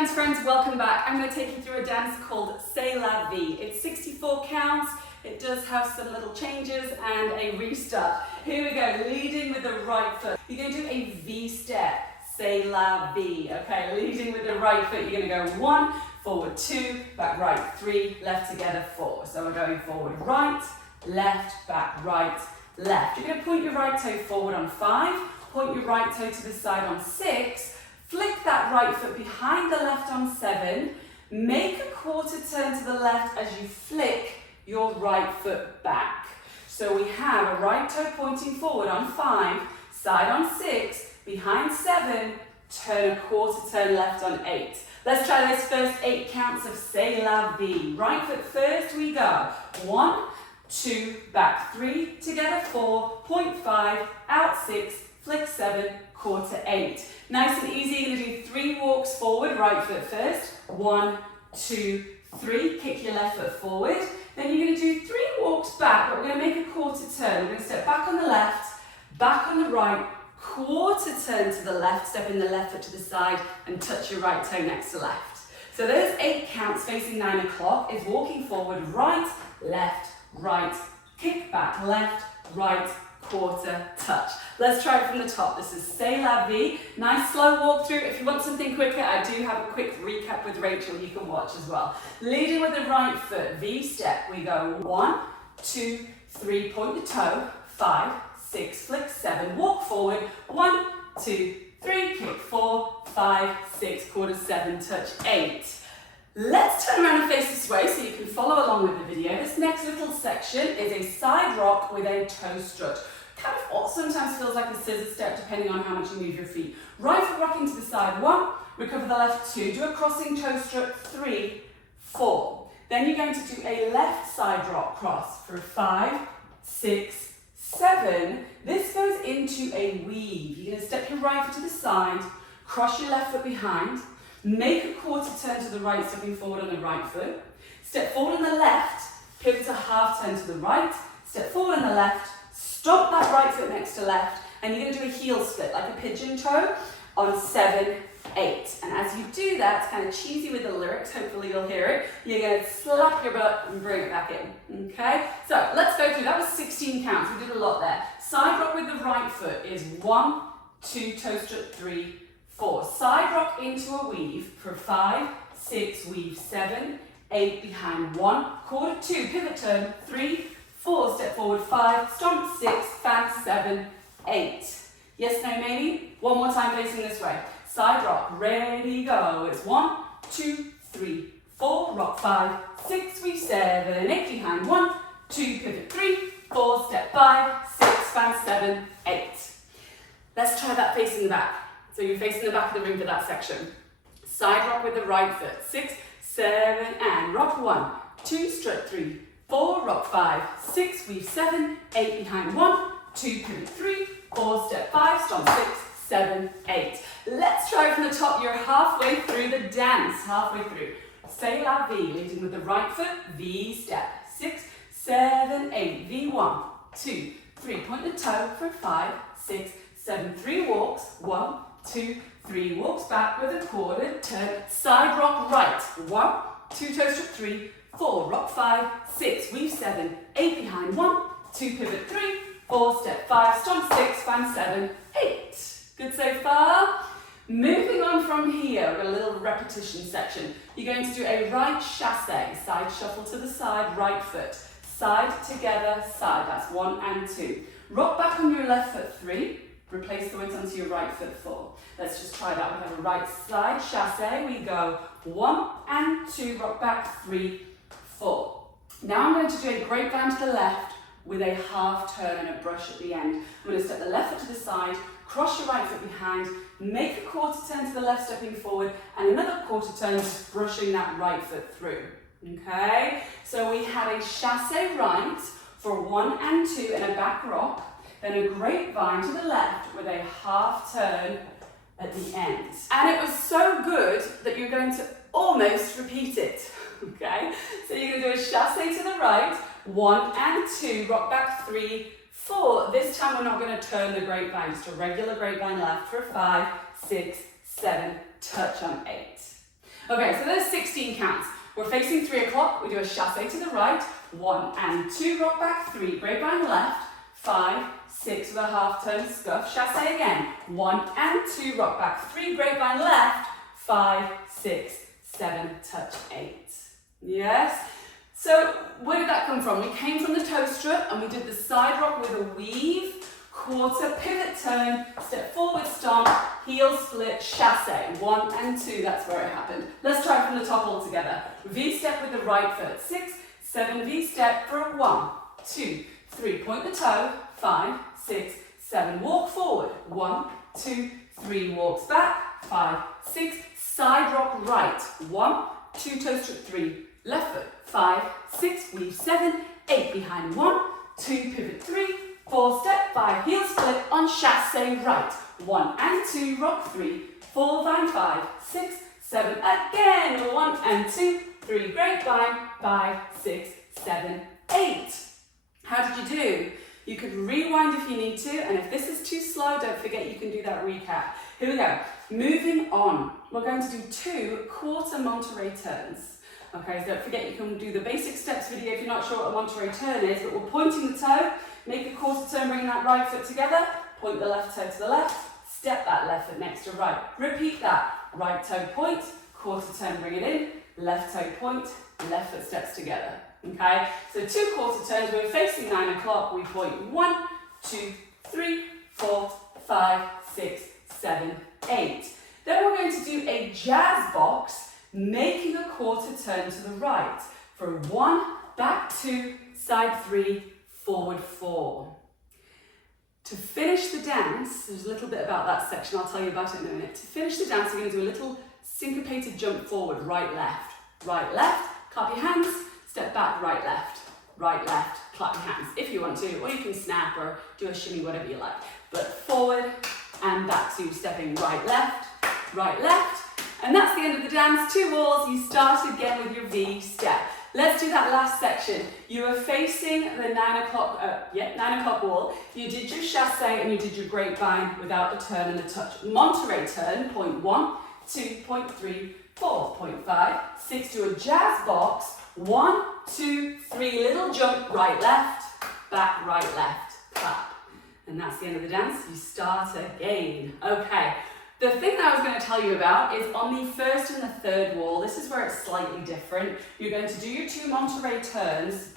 dance friends, welcome back. I'm going to take you through a dance called C'est la vie. It's 64 counts, it does have some little changes and a restart. Here we go, leading with the right foot. You're going to do a V step, C'est la vie, okay? Leading with the right foot, you're going to go 1, forward 2, back right 3, left together 4. So we're going forward right, left, back right, left. You're going to point your right toe forward on 5, point your right toe to the side on 6, flick that right foot behind the left on 7, make a quarter turn to the left as you flick your right foot back. So we have a right toe pointing forward on 5, side on 6, behind 7, turn a quarter turn left on 8. Let's try those first 8 counts of C'est la vie. Right foot first, we go. 1, 2, back 3, together 4, point 5, out 6, flick 7, quarter 8. Nice and easy, you're going to do 3 walks forward, right foot first. 1, 2, 3, kick your left foot forward. Then you're going to do 3 walks back, but we're going to make a quarter turn. We're going to step back on the left, back on the right, quarter turn to the left, step in the left foot to the side and touch your right toe next to left. So those 8 counts facing 9 o'clock is walking forward, right, kick back, left, right, quarter, touch. Let's try it from the top. This is C'est la vie. Nice slow walk through. If you want something quicker, I do have a quick recap with Rachel you can watch as well. Leading with the right foot, V step. We go 1, 2, 3, point the toe, 5, 6, flick 7, walk forward, 1, 2, 3, kick 4, 5, 6, quarter 7, touch 8. Let's turn around and face this way so you can follow along with the video. This next little section is a side rock with a toe strut. Kind of what sometimes feels like a scissor step depending on how much you move your feet. Right foot rocking to the side, 1, recover the left 2, do a crossing toe strut, 3, 4. Then you're going to do a left side rock cross for 5, 6, 7. This goes into a weave. You're going to step your right foot to the side, cross your left foot behind, make a quarter turn to the right, stepping forward on the right foot. Step forward on the left, pivot a half turn to the right, step forward on the left, stop that right foot next to left, and you're going to do a heel split, like a pigeon toe, on 7, 8. And as you do that, it's kind of cheesy with the lyrics, hopefully you'll hear it, you're going to slap your butt and bring it back in, okay? So let's go through, that was 16 counts, we did a lot there. Side rock with the right foot is 1, 2, toe strut, 3, 4. Side rock into a weave for 5, 6, weave 7, 8, behind 1, quarter 2, pivot turn, 3, 4, step forward 5, stomp 6, fan 7, 8. Yes, no, maybe? One more time facing this way. Side rock, ready, go. It's 1, 2, 3, 4, rock 5, 6, weave 7, 8, behind 1, 2, pivot 3, 4, step 5, 6, fan 7, 8. Let's try that facing the back. So you're facing the back of the room for that section. Side rock with the right foot, 6, 7, and rock 1, 2, strut 3, 4, rock 5, 6, weave 7, 8, behind 1, 2, pivot 3, 4, step 5, stomp 6, 7, 8. Let's try it from the top. You're halfway through the dance, halfway through. C'est la vie, leading with the right foot, V step, 6, 7, 8, V 1, 2, 3, point the toe for 5, 6, 7, 3 walks, 1, 2, 3 walks back with a quarter turn, side rock right, 1, 2, toe strut 3, 4, rock 5, 6, weave 7, 8, behind 1, 2, pivot 3, 4, step 5, stomp 6, fan 7, 8. Good so far? Moving on from here, we've got a little repetition section. You're going to do a right chasse, side shuffle to the side, right foot, side together, side, that's 1 and 2. Rock back on your left foot 3, replace the weight onto your right foot 4. Let's just try that. We have a right side chasse, we go 1 and 2, rock back 3, 4. Now I'm going to do a grapevine to the left with a half turn and a brush at the end. I'm going to step the left foot to the side, cross your right foot behind, make a quarter turn to the left, stepping forward, and another quarter turn, just brushing that right foot through. Okay? So we had a chasse right for 1 and 2 and a back rock, then a grapevine to the left with a half turn at the end. And it was so good that you're going to almost repeat it. Okay, so you're going to do a chasse to the right, 1 and 2, rock back 3, 4. This time we're not going to turn the grapevine, just a regular grapevine left for 5, 6, 7, touch on 8. Okay, so there's 16 counts. We're facing 3 o'clock, we do a chasse to the right, 1 and 2, rock back, 3, grapevine left, 5, 6 with a half turn, scuff, chasse again, 1 and 2, rock back, 3, grapevine left, 5, 6, 7, touch 8. Yes? So where did that come from? We came from the toe strut and we did the side rock with a weave, quarter, pivot turn, step forward, stomp, heel split, chasse. 1 and 2, that's where it happened. Let's try from the top all together. V-step with the right foot, 6, 7, V-step for a 1, 2, 3, point the toe, 5, 6, 7, walk forward, 1, 2, 3, walks back, 5, 6, side rock right, 1, 2, toe strut 3, left foot, 5, 6, weave 7, 8 behind 1, 2, pivot 3, 4, step 5, heel split on chasse right, 1 and 2, rock 3, 4, vine 5, 6, 7, again, 1 and 2, 3, grapevine, 5, 6, 7, 8. How did you do? You could rewind if you need to, and if this is too slow, don't forget you can do that recap. Here we go. Moving on, we're going to do 2 quarter Monterey turns. Okay, so don't forget you can do the basic steps video if you're not sure what a Monterey turn is, but we're pointing the toe, make a quarter turn, bring that right foot together, point the left toe to the left, step that left foot next to right. Repeat that, right toe point, quarter turn, bring it in, left toe point, left foot steps together. Okay, so 2 quarter turns, we're facing 9 o'clock, we point 1, 2, 3, 4, 5, 6, 7, 8. Then we're going to do a jazz box, making a quarter turn to the right. For 1, back 2, side 3, forward 4. To finish the dance, there's a little bit about that section, I'll tell you about it in a minute. To finish the dance, we're going to do a little syncopated jump forward, right, left, clap your hands, step back, right, left, clap your hands if you want to, or you can snap or do a shimmy, whatever you like. But forward and back, so you're stepping right, left, and that's the end of the dance. 2 walls, you start again with your V step. Let's do that last section. You are facing the 9 o'clock wall. You did your chasse and you did your grapevine without a turn and a touch. Monterey turn, point 1, 2, point 3, 4, point 5, 6, do a jazz box, 1, 2, 3, little jump, right, left, back, right, left, clap. And that's the end of the dance. You start again. Okay. The thing that I was going to tell you about is on the first and the third wall, this is where it's slightly different. You're going to do your 2 Monterey turns,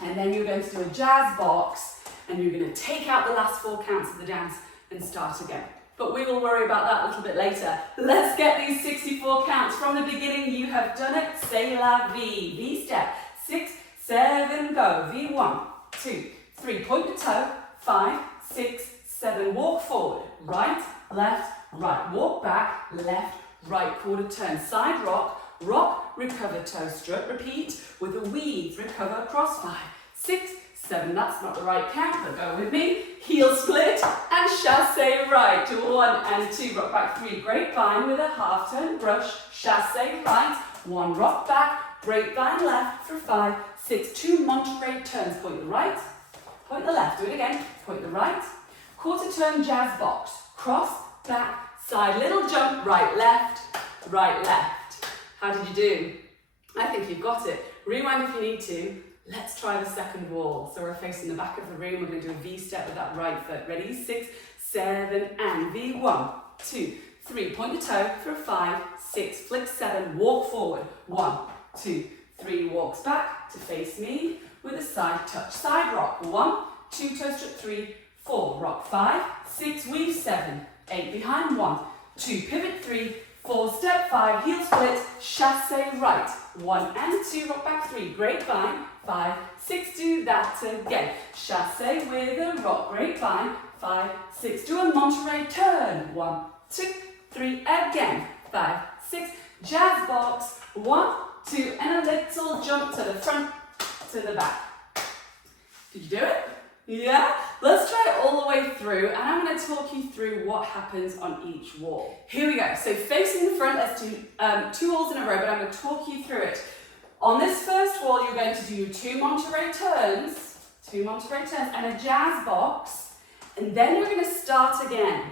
and then you're going to do a jazz box, and you're going to take out the last 4 counts of the dance and start again. But we will worry about that a little bit later. Let's get these 64 counts. From the beginning, you have done it. C'est la vie. V step. 6, 7, go. V, 1, 2, 3, point the toe. 5, 6, 7, walk forward. Right, left, right, walk back, left, right, quarter turn, side rock, recover toe strut, repeat with a weave, recover across, 5, 6, 7, that's not the right count, but go with me, heel split, and chasse right, 1 and 2, rock back, 3, grapevine with a half turn, brush, chasse right, 1, rock back, grapevine left for 5, 6, 2 Monterey turns, point the right, point the left, do it again, point the right, quarter turn jazz box, cross, back, side, little jump, right, left. How did you do? I think you've got it. Rewind if you need to. Let's try the second wall. So we're facing the back of the room. We're going to do a V step with that right foot. Ready? 6, 7, and V. 1, 2, 3. Point the toe for 5, 6. Flick 7. Walk forward. 1, 2, 3. Walks back to face me with a side touch. Side rock. 1, 2, toe strut 3, 4. Rock 5, 6. Weave 7. 8 behind, 1, 2, pivot 3, 4, step 5, heel split, chasse right, 1 and 2, rock back 3, grapevine, 5, 6, do that again, chasse with a rock, grapevine, 5, 6, do a Monterey turn, 1, 2, 3, again, 5, 6, jazz box, 1, 2, and a little jump to the front, to the back. Did you do it? Yeah? Let's try it all the way through, and I'm going to talk you through what happens on each wall. Here we go. So facing the front, let's do 2 walls in a row, but I'm going to talk you through it. On this first wall, you're going to do your 2 Monterey turns, and a jazz box, and then you're going to start again.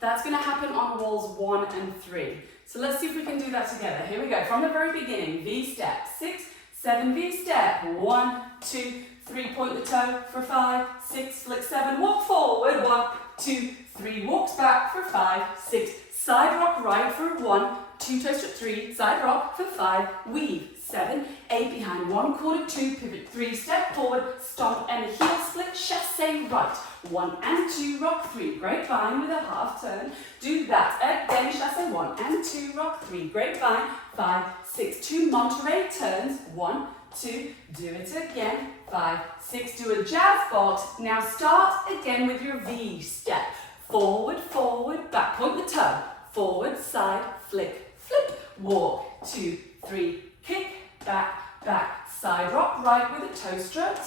That's going to happen on walls 1 and 3. So let's see if we can do that together. Here we go. From the very beginning, V-step, 6, 7, V-step, 1, 2, 3, point the toe for 5, 6, flick 7, walk forward, 1, 2, 3, walks back for 5, 6, side rock right for 1, 2 toe strut 3, side rock for 5, weave, 7, 8 behind, 1/4, 2, pivot 3, step forward, stomp and heel split, chasse right, 1 and 2, rock 3, grapevine with a half turn, do that again, chasse 1 and 2, rock 3, grapevine, 5, 6, 2 Monterey turns, 1, 2, do it again, 5, 6, do a jazz box, now start again with your V step, forward, forward, back, point the toe, forward, side, flick, flip, walk, 2, 3, kick, back, back, side rock right with a toe strut,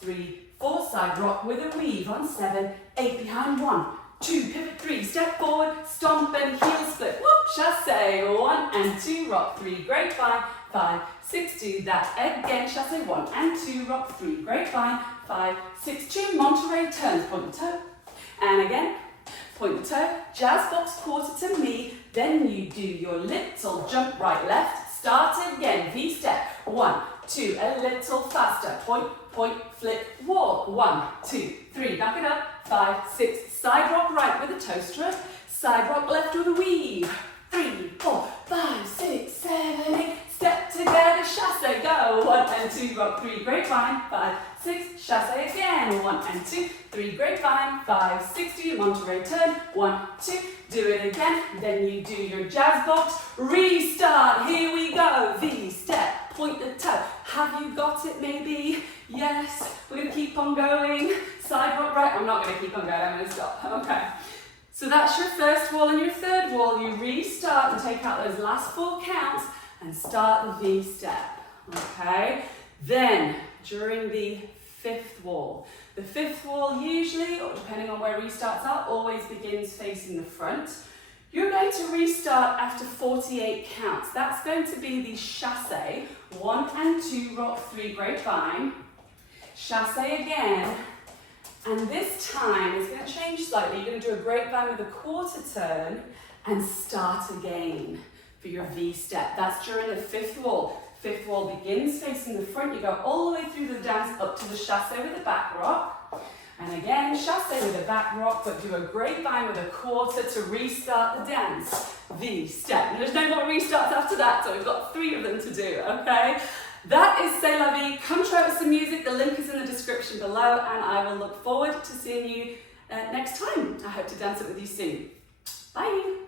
3, 4, side rock with a weave on 7, 8 behind, 1, 2, pivot 3, step forward, stomp and heel split, whoop, chasse, 1 and 2, rock 3, grapevine, 5, 6, do that again, chasse 1 and 2, rock 3, grapevine, 5, 6, 2, Monterey turns, point the toe, and again, point the toe, jazz box quarter to me, then you do your little jump right left, start again, V step, 1, 2, a little faster, point, point, flip, walk, 1, 2, 3, back it up, 5, 6, side rock right with a toe strut, side rock left with a weave, 3, 4, 5, 6, 7, 8, step together, chasse, go, 1 and 2, rock 3, grapevine, 5, 6, chasse again, 1 and 2, 3, grapevine, 5, 6, do your Monterey turn, 1, 2, do it again, then you do your jazz box, restart, here we go, V step, point the toe, have you got it maybe? Yes, we're going to keep on going, side rock right, I'm not going to keep on going, I'm going to stop, okay. So that's your first wall and your third wall, you restart and take out those last 4 counts and start the V step, okay. Then, during the 5th wall, the 5th wall usually, or depending on where restarts are, always begins facing the front. You're going to restart after 48 counts. That's going to be the chasse, 1 and 2, rock 3, grapevine, chasse again, and this time it's going to change slightly. You're going to do a grapevine with a quarter turn and start again for your V step. That's during the 5th wall. 5th wall begins facing the front. You go all the way through the dance up to the chasse with a back rock. And again, chasse with a back rock, but do a grapevine with a quarter to restart the dance. V step. And there's no more restarts after that, so we've got 3 of them to do, okay? That is C'est La Vie. Come try out some music. The link is in the description below, and I will look forward to seeing you next time. I hope to dance it with you soon. Bye.